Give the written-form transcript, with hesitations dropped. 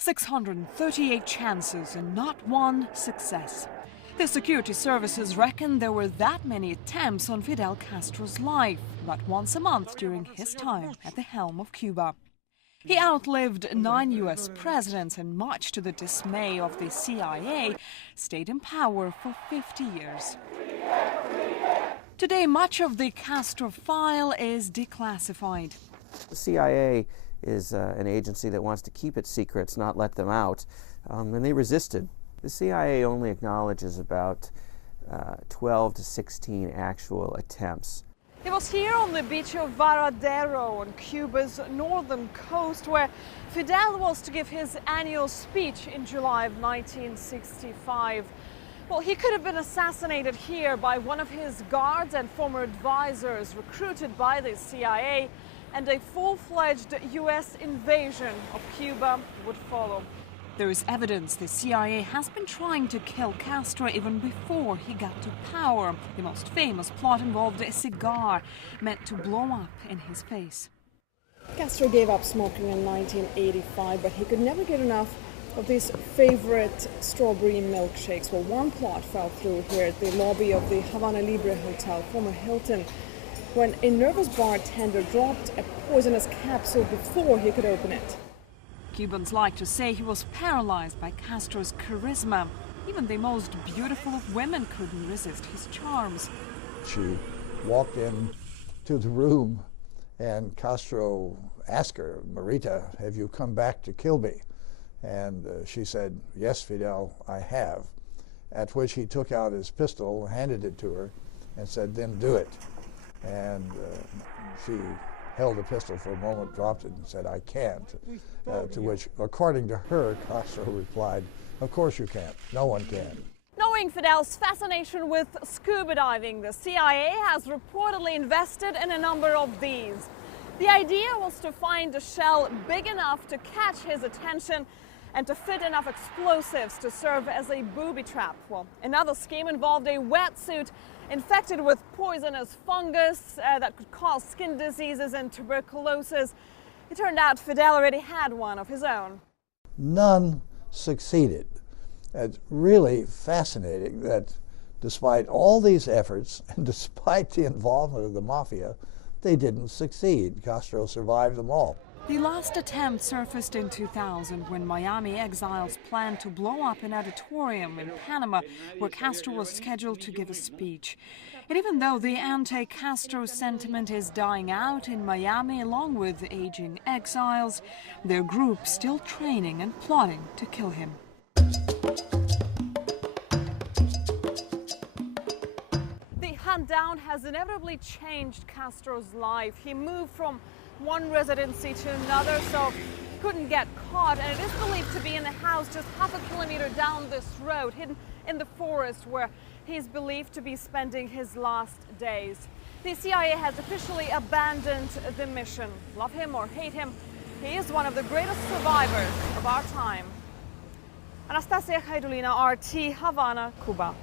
638 chances and not one success. The security services reckon there were that many attempts on Fidel Castro's life, about once a month during his time at the helm of Cuba. He outlived 9 U.S. presidents and, much to the dismay of the CIA, stayed in power for 50 years. Today, much of the Castro file is declassified. The CIA is an agency that wants to keep its secrets, not let them out, and they resisted. The CIA only acknowledges about 12 to 16 actual attempts. It was here on the beach of Varadero on Cuba's northern coast where Fidel was to give his annual speech in July of 1965. Well, he could have been assassinated here by one of his guards and former advisors recruited by the CIA, and a full-fledged U.S. invasion of Cuba would follow. There is evidence the CIA has been trying to kill Castro even before he got to power. The most famous plot involved a cigar meant to blow up in his face. Castro gave up smoking in 1985, but he could never get enough of these favorite strawberry milkshakes. Well, one plot fell through here at the lobby of the Havana Libre Hotel, former Hilton, when a nervous bartender dropped a poisonous capsule before he could open it. Cubans like to say he was paralyzed by Castro's charisma. Even the most beautiful of women couldn't resist his charms. She walked in to the room and Castro asked her, "Marita, have you come back to kill me?" And she said, "Yes, Fidel, I have." At which he took out his pistol, handed it to her, and said, "Then do it." And she held the pistol for a moment, dropped it, and said, "I can't." To which, according to her, Castro replied, "Of course you can't. No one can." Knowing Fidel's fascination with scuba diving, the CIA has reportedly invested in a number of these. The idea was to find a shell big enough to catch his attention and to fit enough explosives to serve as a booby trap. Well, another scheme involved a wetsuit infected with poisonous fungus that could cause skin diseases and tuberculosis. It turned out Fidel already had one of his own. None succeeded. It's really fascinating that despite all these efforts and despite the involvement of the mafia, they didn't succeed. Castro survived them all. The last attempt surfaced in 2000 when Miami exiles planned to blow up an auditorium in Panama where Castro was scheduled to give a speech. And even though the anti-Castro sentiment is dying out in Miami along with aging exiles, their group still training and plotting to kill him. The hunt down has inevitably changed Castro's life. He moved from one residency to another, so couldn't get caught, and it is believed to be in a house just half a kilometer down this road, hidden in the forest where he's believed to be spending his last days. The CIA has officially abandoned the mission. Love him or hate him, he is one of the greatest survivors of our time. Anastasia Hajdulina, RT, Havana, Cuba.